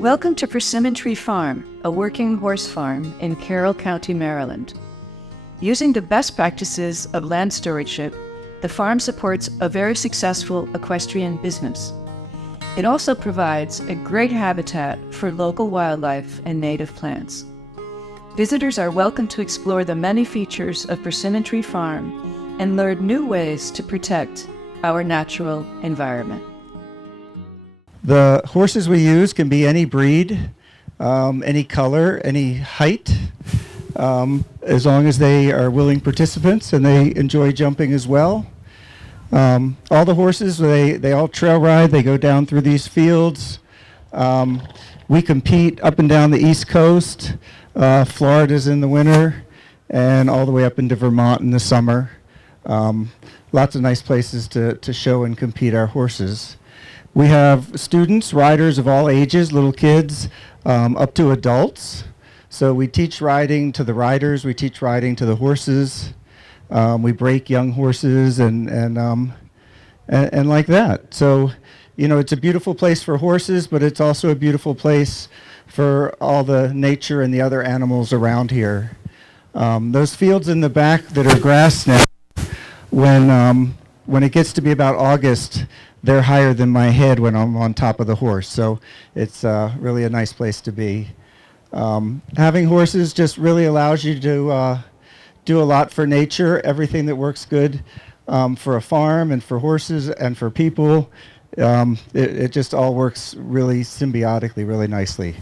Welcome to Persimmon Tree Farm, a working horse farm in Carroll County, Maryland. Using the best practices of land stewardship, the farm supports a very successful equestrian business. It also provides a great habitat for local wildlife and native plants. Visitors are welcome to explore the many features of Persimmon Tree Farm and learn new ways to protect our natural environment. The horses we use can be any breed, any color, any height, as long as they are willing participants and they enjoy jumping as well. All the horses, they all trail ride, they go down through these fields. We compete up and down the East Coast. Florida's in the winter and all the way up into Vermont in the summer. Lots of nice places to show and compete our horses. We have students, riders of all ages, little kids, up to adults. So we teach riding to the riders, we teach riding to the horses. We break young horses and like that. So, you know, it's a beautiful place for horses, but it's also a beautiful place for all the nature and the other animals around here. Those fields in the back that are grass now, when it gets to be about August, they're higher than my head when I'm on top of the horse. So it's really a nice place to be. Having horses just really allows you to do a lot for nature. Everything that works good for a farm and for horses and for people, it just all works really symbiotically, really nicely.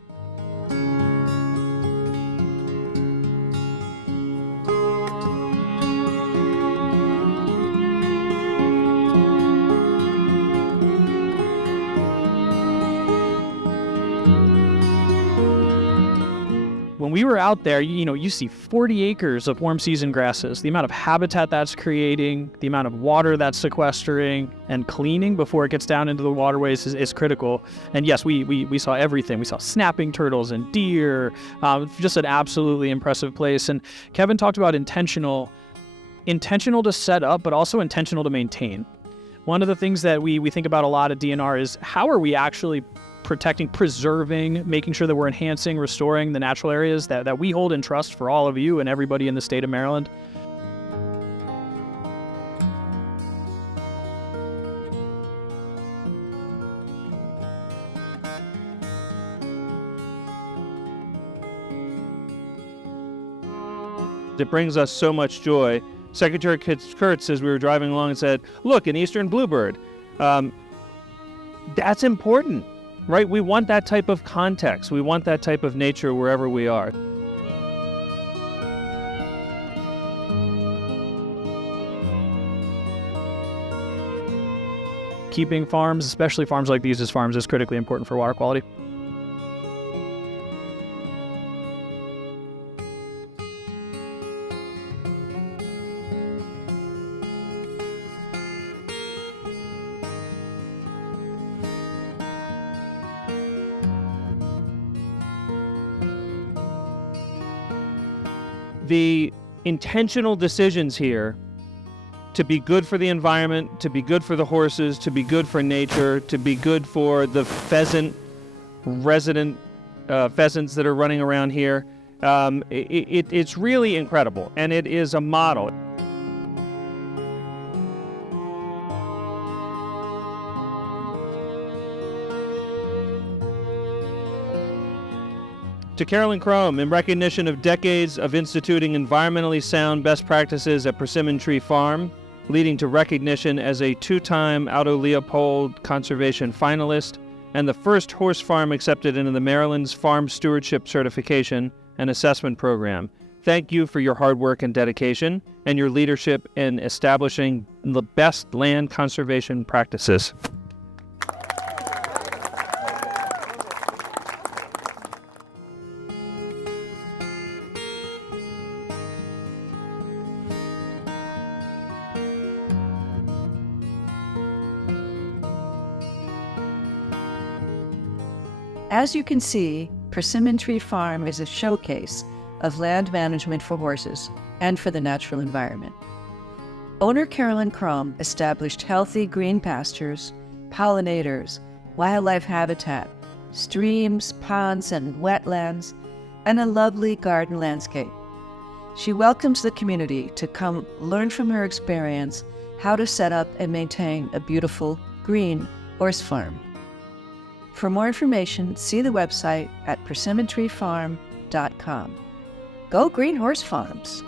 When we were out there, you see 40 acres of warm season grasses. The amount of habitat that's creating, the amount of water that's sequestering and cleaning before it gets down into the waterways is critical. And yes, we saw everything. We saw snapping turtles and deer, just an absolutely impressive place. And Kevin talked about intentional to set up, but also intentional to maintain. One of the things that we think about a lot at DNR is how are we actually protecting, preserving, making sure that we're enhancing, restoring the natural areas that we hold in trust for all of you and everybody in the state of Maryland. It brings us so much joy. Secretary Kurtz, as we were driving along, said, look, an eastern bluebird. That's important. Right? We want that type of context. We want that type of nature wherever we are. Keeping farms, especially farms like these as farms, is critically important for water quality. The intentional decisions here to be good for the environment, to be good for the horses, to be good for nature, to be good for the resident pheasants that are running around here, it's really incredible, and it is a model. To Carolyn Crum, in recognition of decades of instituting environmentally sound best practices at Persimmon Tree Farm, leading to recognition as a two-time Aldo Leopold Conservation finalist and the first horse farm accepted into the Maryland's Farm Stewardship Certification and Assessment Program. Thank you for your hard work and dedication and your leadership in establishing the best land conservation practices. As you can see, Persimmon Tree Farm is a showcase of land management for horses and for the natural environment. Owner Carolyn Crum established healthy green pastures, pollinators, wildlife habitat, streams, ponds, and wetlands, and a lovely garden landscape. She welcomes the community to come learn from her experience how to set up and maintain a beautiful green horse farm. For more information, see the website at persimmontreefarm.com. Go Green Horse Farms!